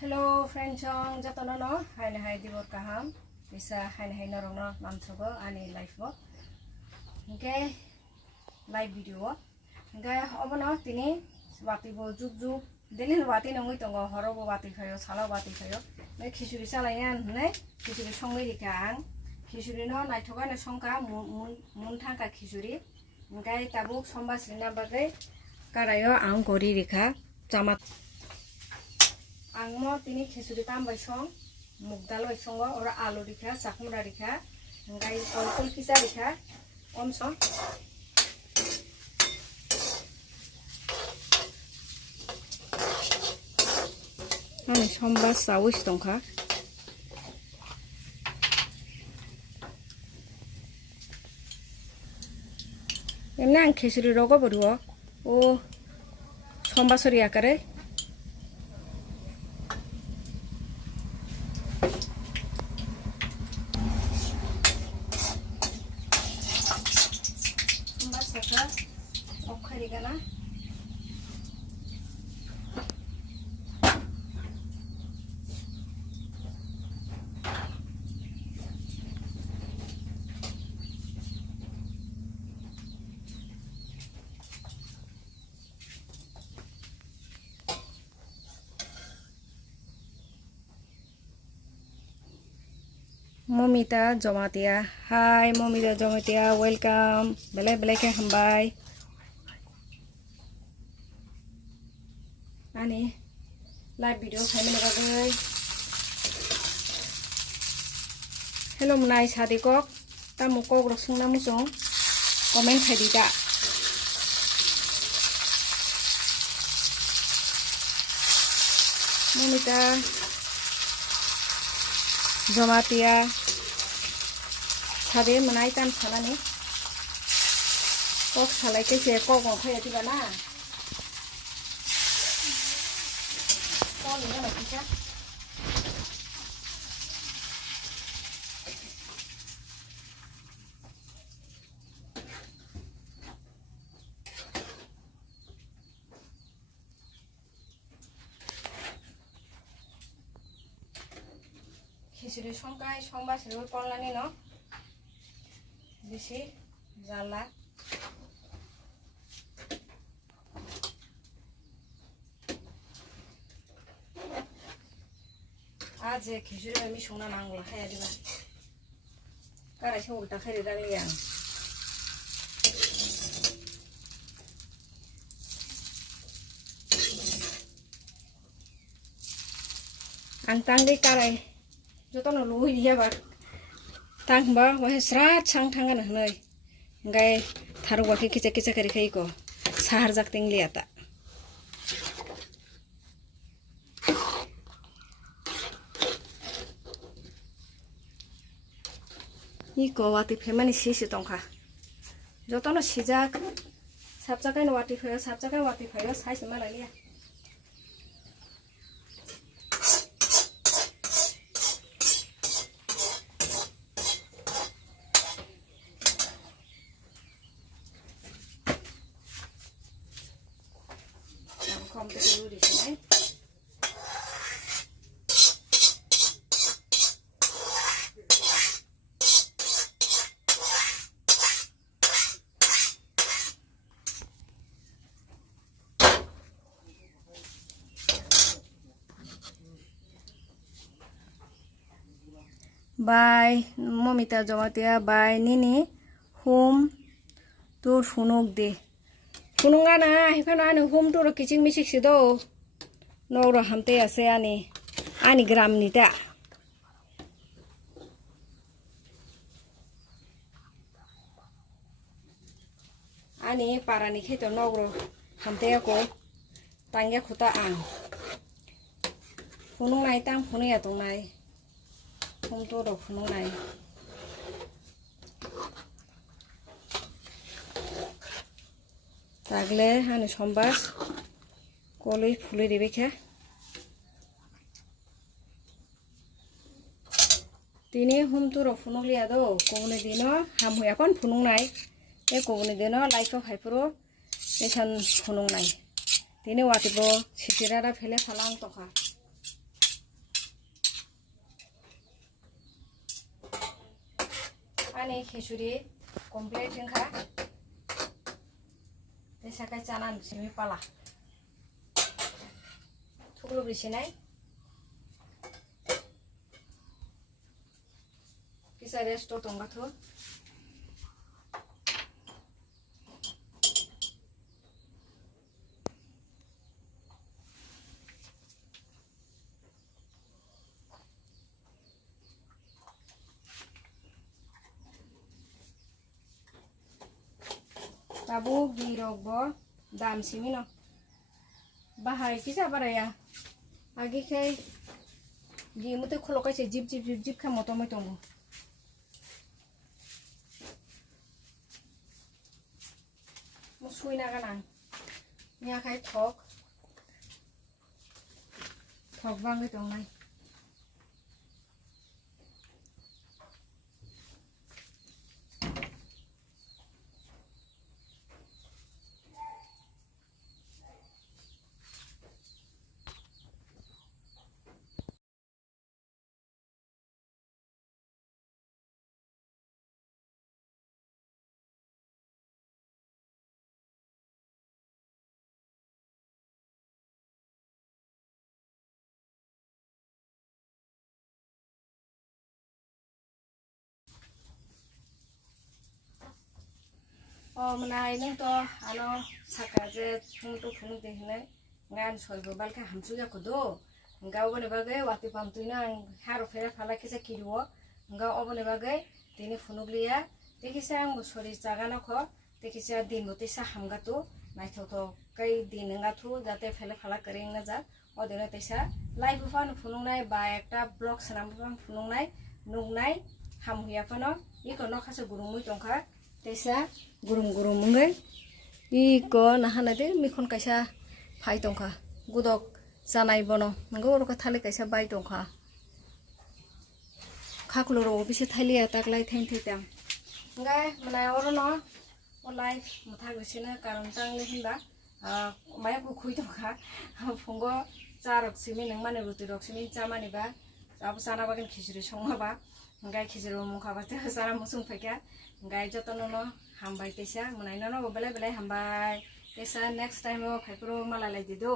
Hello friends, jatono no hai dibor kaham bisa hai norong namsogo ani live bo okay live video okay obono tini wati bo juk delin wati nongoi tongo horobo wati khayo sala wati khayo me khichuri salaian ne khichuri songmai rikang khichuri no naithoga ne songka mun thangka khichuri okay tabuk somba sina bagai karayo ang gori rikha chamat angmo tini khichuri tambai song mugdal bai songo ora alu rikha sakmura rikha ngai oil kisa rikha omso ani somba sawis tongkha emna ang khichuri rogo boruo o somba sori akare gana Namita Jomatia. Hi Namita Jomatia, welcome. Belai ke hambai. Ani live video khaimene bagai. Hello munai sadikok tamu kok rosung namu song comment khaidita. Namita Jomatia sade munai tan salani kok salai ke je kok ngok khayati bana. Khichuri songkai songba siru polani no bisi jala आज khichuri ami songna nangla khaya diba karai song ta khari rali yang antang di karai jotono lui dia ba tang ba wa srat sang thangan hnai ngai tharu wa ki kicha kari khai ko sahar jak ting liata iko wati phemani sisi tongkha jotono sijak sapjakai no wati phayo sapjakai wati phayo sai sima lalia kom te dulu di sini Bye, Namita Jomatia. Bye, Nini. Home to Funuk de. Funungana, if I know home to the kitchen missing do. No, Hamtea say any gram nita. Ani paranikito no Hamtea go. Tanga kuta ang. Funungai tang Funia tonai. Home to the Fununai. Tagle hani sombas koloi phule dibe kha tini hum tu ro phunung lia do kone dino ham hoya kon phunung nai e kone dino like of haipro esan phunung nai tini watibo sisirara phele phalang tokha ani khichuri complete ingkha tesa kai chana simi pala thuklu bisinai kisa resto tonga thu babu girogbo dam simino bahai kisa baraya agi kai gi mute kholokai se jip jip kha moto moi tongo mo suina ganan nya khai thok bangai tongai menai neng to ano sakaje phung dehne ngan solbo balka hamsuya kodo nga obone bagai wati pamtuina haro fera phala kisa kiruo nga obone bagai tini phunuglia tekisa ang sori jagana kho tekisa din bote sa hamgato naithoto kai din nga thu jate fela phala kering na ja odena tesa live fan phunungnai ba ekta blog sanam phunungnai nungnai hamhuya phano ikono khase gurumui tongkha tesa gurum mungai iko nahana de mikhon kaisa phai tongkha gudok janai bono ngo ro thali kaisa bai tongkha khaklo ro bisi thailia taklai thain thaitam ngai manai orono olai mutha gisina karon tangli hinba maya ku khui tongkha phungo charok simi nang mane ruti rok simi chamani ba abu sana bagen khichuri songma ba ngai khichuri mukha ba te sana musung phekya ngai jotono no hambai tesa munai no belai hambai tesa next time o khaipro mala lai dido